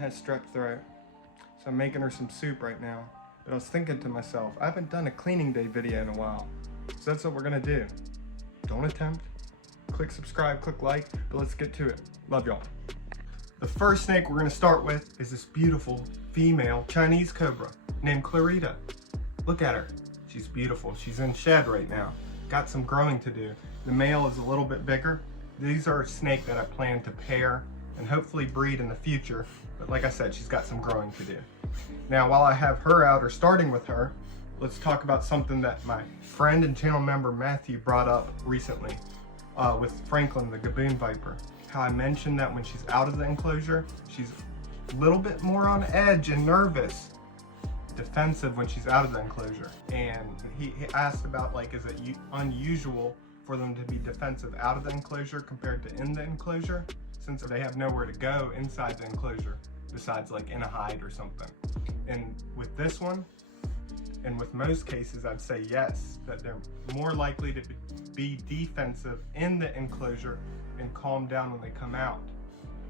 has strep throat, so I'm making her some soup right now. But I was thinking to myself, I haven't done a cleaning day video in a while, so that's what we're gonna do. Don't attempt, click subscribe, click like, but let's get to it. Love y'all. The first snake we're gonna start with is this beautiful female Chinese cobra named Clarita. Look at her, she's beautiful. She's in shed right now. Got some growing to do. The male is a little bit bigger. These are a snake that I plan to pair and hopefully breed in the future. But like I said, she's got some growing to do. Now, while I have her out, or starting with her, let's talk about something that my friend and channel member Matthew brought up recently with Franklin, the gaboon viper. How I mentioned that when she's out of the enclosure, she's a little bit more on edge and nervous, defensive when she's out of the enclosure. And he asked about, like, is it unusual for them to be defensive out of the enclosure compared to in the enclosure, since they have nowhere to go inside the enclosure besides like in a hide or something. And with this one, and with most cases, I'd say yes, that they're more likely to be defensive in the enclosure and calm down when they come out.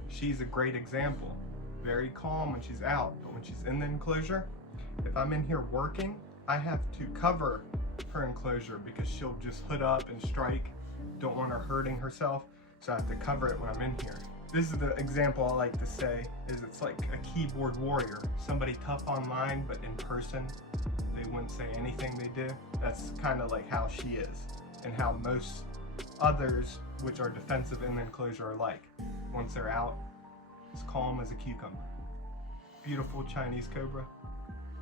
She's a great example. Very calm when she's out, but when she's in the enclosure, if I'm in here working, I have to cover her enclosure because she'll just hood up and strike. Don't want her hurting herself, so I have to cover it when I'm in here. This is the example I like to say, is it's like a keyboard warrior. Somebody tough online, but in person, they wouldn't say anything they do. That's kind of like how she is, and how most others, which are defensive in the enclosure, are like. Once they're out, as calm as a cucumber. Beautiful Chinese cobra.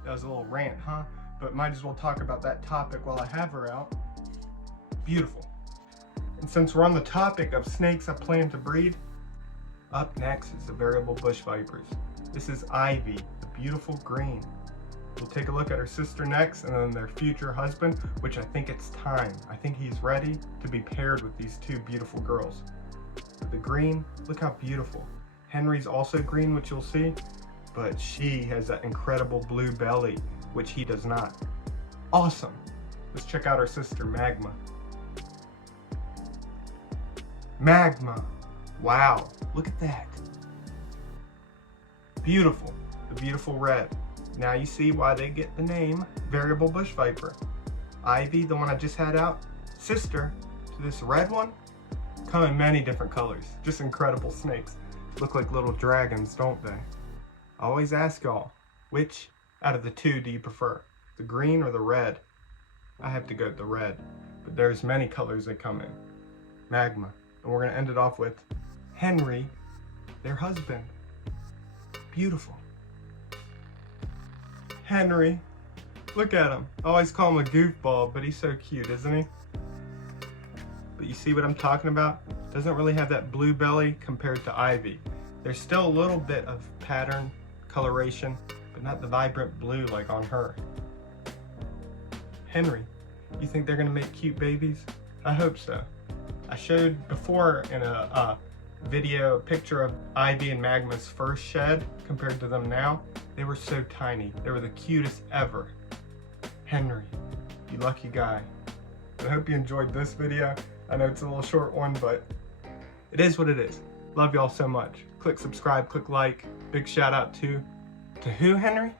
That was a little rant, huh? But might as well talk about that topic while I have her out. Beautiful. And since we're on the topic of snakes I plan to breed, up next is the variable bush vipers. This is Ivy, the beautiful green. We'll take a look at her sister next, and then their future husband, which I think it's time. I think he's ready to be paired with these two beautiful girls. But the green, look how beautiful. Henry's also green, which you'll see, but she has that incredible blue belly, which he does not. Awesome. Let's check out our sister Magma. Magma. Wow, look at that. Beautiful, the beautiful red. Now you see why they get the name variable bush viper. Ivy, the one I just had out, sister to this red one, come in many different colors. Just incredible snakes. Look like little dragons, don't they? I always ask y'all, which out of the two do you prefer? The green or the red? I have to go with the red, but there's many colors that come in. Magma. And we're gonna end it off with Henry, their husband. Beautiful. Henry, look at him. I always call him a goofball, but he's so cute, isn't he? But you see what I'm talking about? Doesn't really have that blue belly compared to Ivy. There's still a little bit of pattern, coloration, but not the vibrant blue like on her. Henry, you think they're gonna make cute babies? I hope so. I showed before in a video a picture of Ivy and Magma's first shed compared to them now. They were so tiny. They were the cutest ever. Henry, you lucky guy. I hope you enjoyed this video. I know it's a little short one, but it is what it is. Love y'all so much. Click subscribe, click like. Big shout out to who, Henry?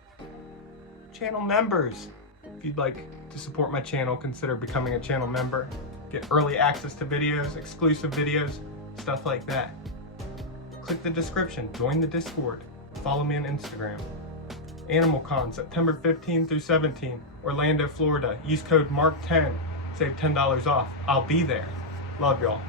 Channel members. If you'd like to support my channel, consider becoming a channel member. Get early access to videos, exclusive videos, stuff like that. Click the description, join the Discord, follow me on Instagram. AnimalCon, September 15 through 17, Orlando, Florida. Use code MARK10, save $10 off. I'll be there. Love y'all.